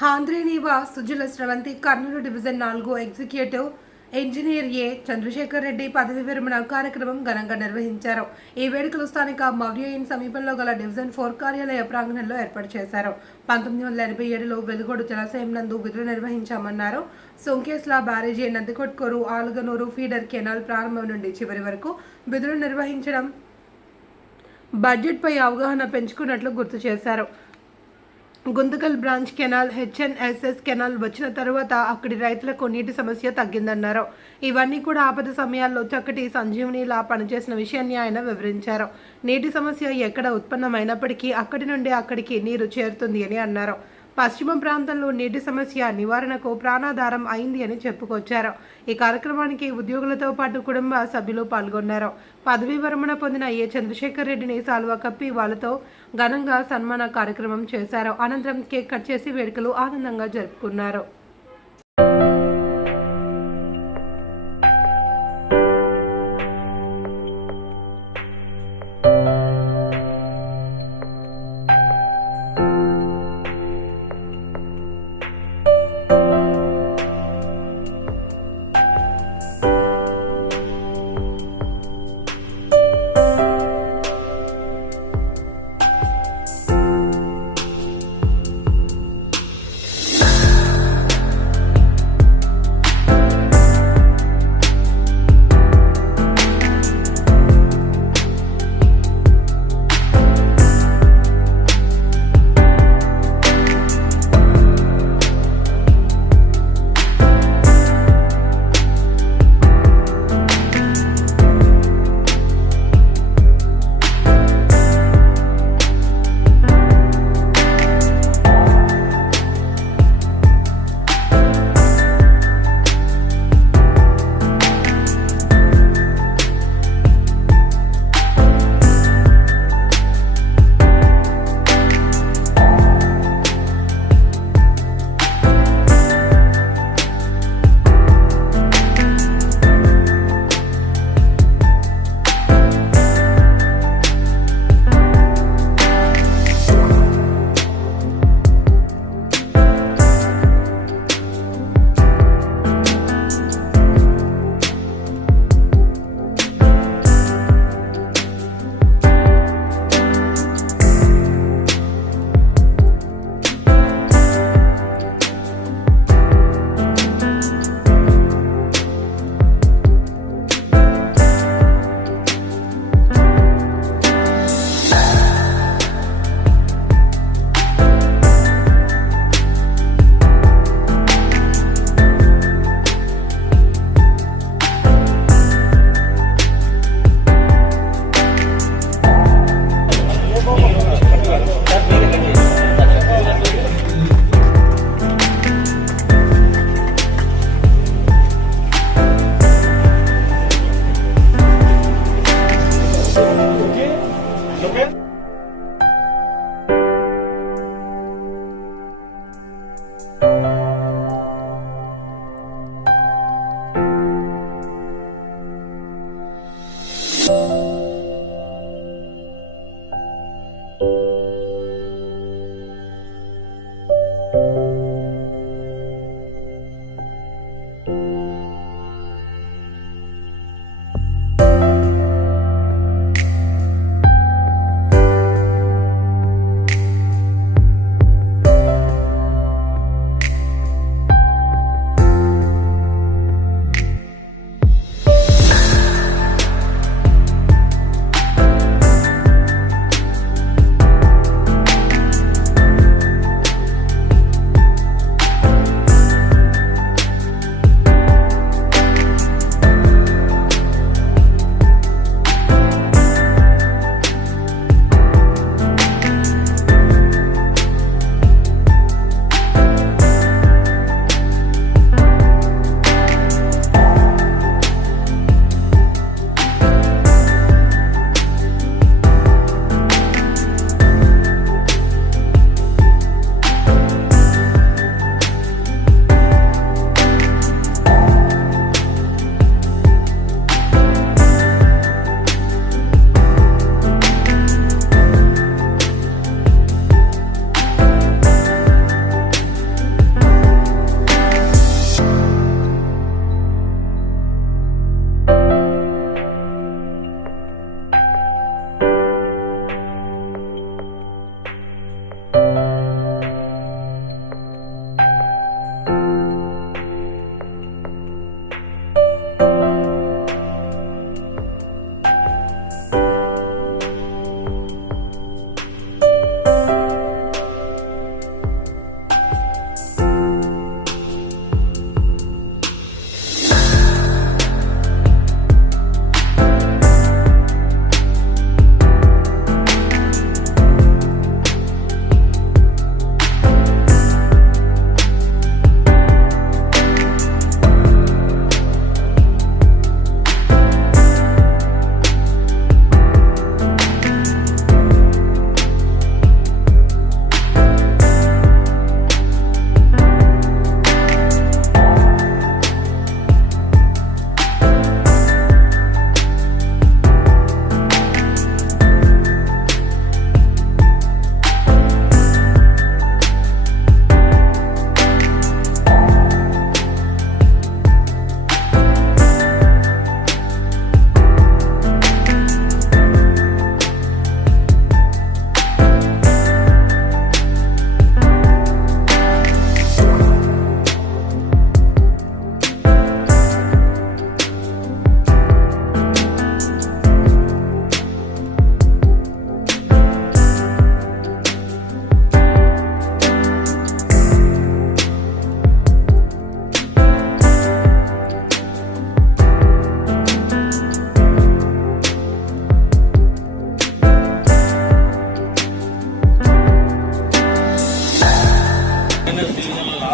హాంద్రేనీవా Sujala Sravanthi Kurnool division 4 executive engineer ఏ చంద్రశేఖర్ రెడ్డి పదవి విరమణ కార్యక్రమం ఘనంగా నిర్వహించారు. ఈ వేడుకలు స్థానిక మౌర్య ఇన్ సమీపంలో గల డివిజన్ 4 కార్యాలయ ప్రాంగణంలో ఏర్పాటు చేశారు. 1987లో వెలుగోడు జలాశయం నందు విధులు నిర్వహించామన్నారు. సొంకేస్ల బ్యారేజీ, నందికొట్కూరు, ఆలుగనూరు ఫీడర్ కెనాల్ ప్రారంభం నుండి చివరి వరకు విధులు నిర్వహించడం, బడ్జెట్పై అవగాహన పెంచుకున్నట్లు గుర్తు చేశారు. Guntakal branch canal, HNSS canal వచ్చిన తరువాత అక్కడి రైతులకు నీటి సమస్య తగ్గిందన్నారు. ఇవన్నీ కూడా ఆపద సమయాల్లో చక్కటి సంజీవనిలా పనిచేసిన విషయాన్ని ఆయన వివరించారు. నీటి సమస్య ఎక్కడ ఉత్పన్నమైనప్పటికీ అక్కడి నుండి అక్కడికి నీరు చేరుతుంది అని అన్నారు. పశ్చిమ ప్రాంతంలో నీటి సమస్య నివారణకు ప్రాణాధారం అయింది అని చెప్పుకొచ్చారు. ఈ కార్యక్రమానికి ఉద్యోగులతో పాటు కుటుంబ సభ్యులు పాల్గొన్నారు. పదవీ విరమణ పొందిన ఏ చంద్రశేఖర్ రెడ్డిని సాల్వా కప్పి వాళ్ళతో ఘనంగా సన్మాన కార్యక్రమం చేశారు. అనంతరం కేక్ కట్ చేసి వేడుకలు ఆనందంగా జరుపుకున్నారు.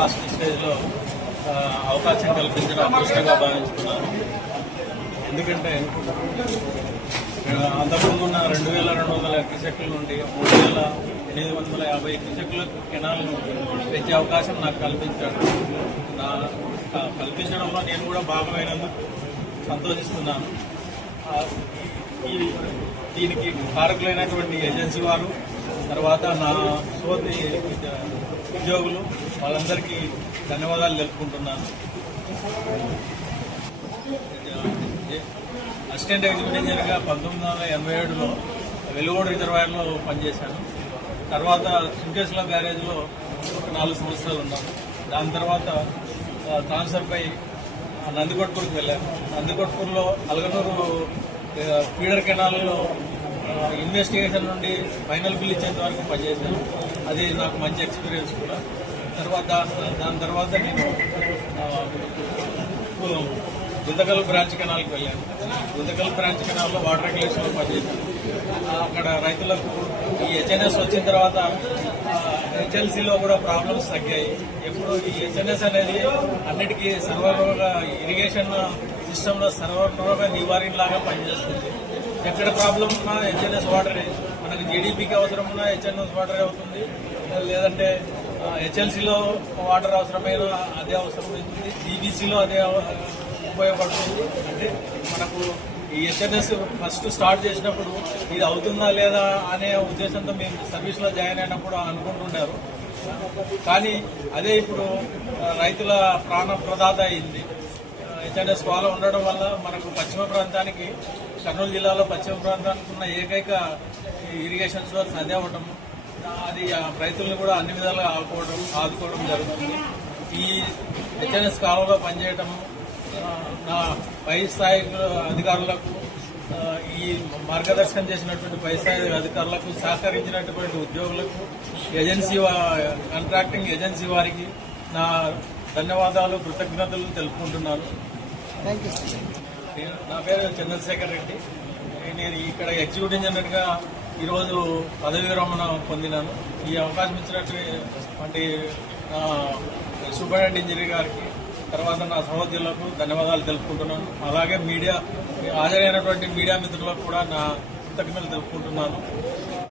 లాస్ట్ స్టేజ్లో అవకాశం కల్పించడం అదృష్టంగా భావించుకున్నాను. ఎందుకంటే అంతకుముందు ఉన్న 2200 క్యూసెక్ల నుండి 3850 క్యూసెక్ల కెనాల్ను పెంచే అవకాశం నాకు కల్పించడంలో నేను కూడా భాగమైనందుకు సంతోషిస్తున్నాను. దీనికి కారకులైనటువంటి ఏజెన్సీ వారు, తర్వాత నా సోదరి ఉద్యోగులు, వాళ్ళందరికీ ధన్యవాదాలు తెలుపుకుంటున్నాను. అసిస్టెంట్ ఎగ్జిక్యూటివ్ ఇంజనీర్గా 1987లో వెలుగోడు రిజర్వాయర్లో పనిచేశాను. తర్వాత సుంకేశ్వర బ్యారేజ్లో 4 సంవత్సరాలు ఉన్నాను. దాని తర్వాత ట్రాన్స్ఫర్పై నందికొట్కూరుకు వెళ్ళాను. నందికొట్కూరులో అలగనూరు ఫీడర్ కెనాల్లో ఇన్వెస్టిగేషన్ నుండి ఫైనల్ బిల్ ఇచ్చేంత వరకు పనిచేశాను. అది నాకు మంచి ఎక్స్పీరియన్స్ కూడా. దాని తర్వాత నేను గుంతకల్ బ్రాంచ్ కెనాల్కి వెళ్ళాను. గుంతకల్ బ్రాంచ్ కెనాల్లో వాటర్ రెగ్యులేషన్లో పనిచేశాను. అక్కడ రైతులకు ఈ హెచ్ఎన్ఎస్ వచ్చిన తర్వాత హెచ్ఎల్సీలో కూడా ప్రాబ్లమ్స్ తగ్గాయి. ఎప్పుడు ఈ హెచ్ఎన్ఎస్ అనేది అన్నిటికీ సర్వరోగ ఇరిగేషన్ సిస్టంలో సర్వరోగ నివారణ లాగా పనిచేస్తుంది. ఎక్కడ ప్రాబ్లం ఉన్నా హెచ్ఎన్ఎస్ వాటరే, మనకి జీడీపీకి అవసరం ఉన్నా హెచ్ఎన్ఎస్ వాటరే అవుతుంది. లేదంటే హెచ్ఎల్సీలో వాటర్ అవసరమైన అదే అవసరమవుతుంది, జీబీసీలో అదే ఉపయోగపడుతుంది. అంటే మనకు ఈ హెచ్ఎన్ఎస్ ఫస్ట్ స్టార్ట్ చేసినప్పుడు ఇది అవుతుందా లేదా అనే ఉద్దేశంతో మేము సర్వీస్లో జాయిన్ అయినప్పుడు అనుకుంటున్నారు. కానీ అదే ఇప్పుడు రైతుల ప్రాణ ప్రదాత అయింది. హెచ్ఎన్ఎస్ ఫాలో ఉండడం వల్ల మనకు పశ్చిమ ప్రాంతానికి, కర్నూలు జిల్లాలో పశ్చిమ ప్రాంతానికి ఉన్న ఏకైక ఇరిగేషన్ సోర్స్ అదే అవ్వటం, అది రైతులను కూడా అన్ని విధాలుగా ఆదుకోవడం జరుగుతుంది. ఈ హెచ్ఎన్ఎస్ కాలంలో పనిచేయటం నా పై స్థాయి అధికారులకు, ఈ మార్గదర్శనం చేసినటువంటి పై స్థాయి అధికారులకు, సహకరించినటువంటి ఉద్యోగులకు, ఏజెన్సీ కాంట్రాక్టింగ్ ఏజెన్సీ వారికి నా ధన్యవాదాలు, కృతజ్ఞతలు తెలుపుకుంటున్నాను. నా పేరు చంద్రశేఖర్ రెడ్డి. నేను ఇక్కడ ఎగ్జిక్యూటివ్ ఇంజనీర్గా ఈరోజు పదవీ విరమణ పొందినాను. ఈ అవకాశం ఇచ్చినటువంటి సూపరింటెండెంట్ ఇంజనీర్ గారికి, తర్వాత నా సహోద్యోగులకు ధన్యవాదాలు తెలుపుకుంటున్నాను. అలాగే హాజరైనటువంటి మీడియా మిత్రులకు కూడా నా కృతజ్ఞతలు తెలుపుకుంటున్నాను.